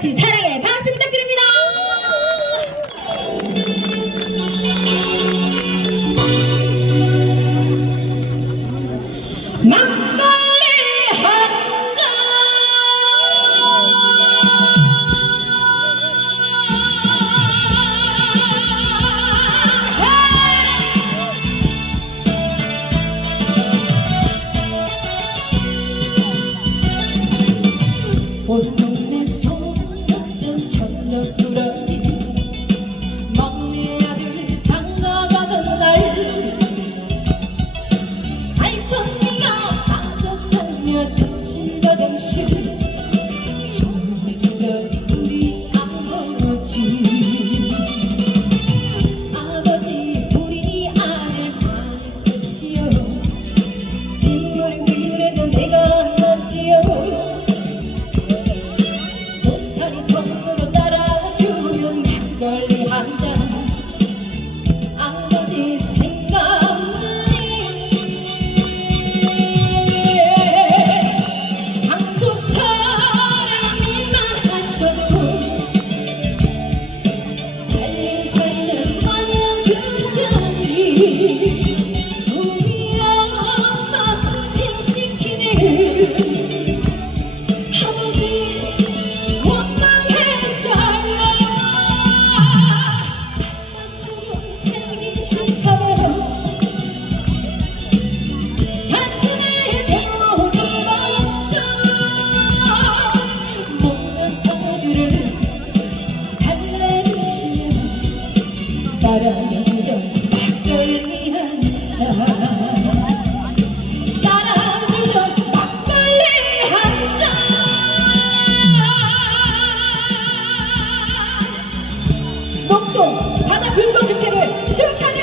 같이 사랑의 박수 부탁드립니다. 막걸리 바다 불꽃 축제를 시작하는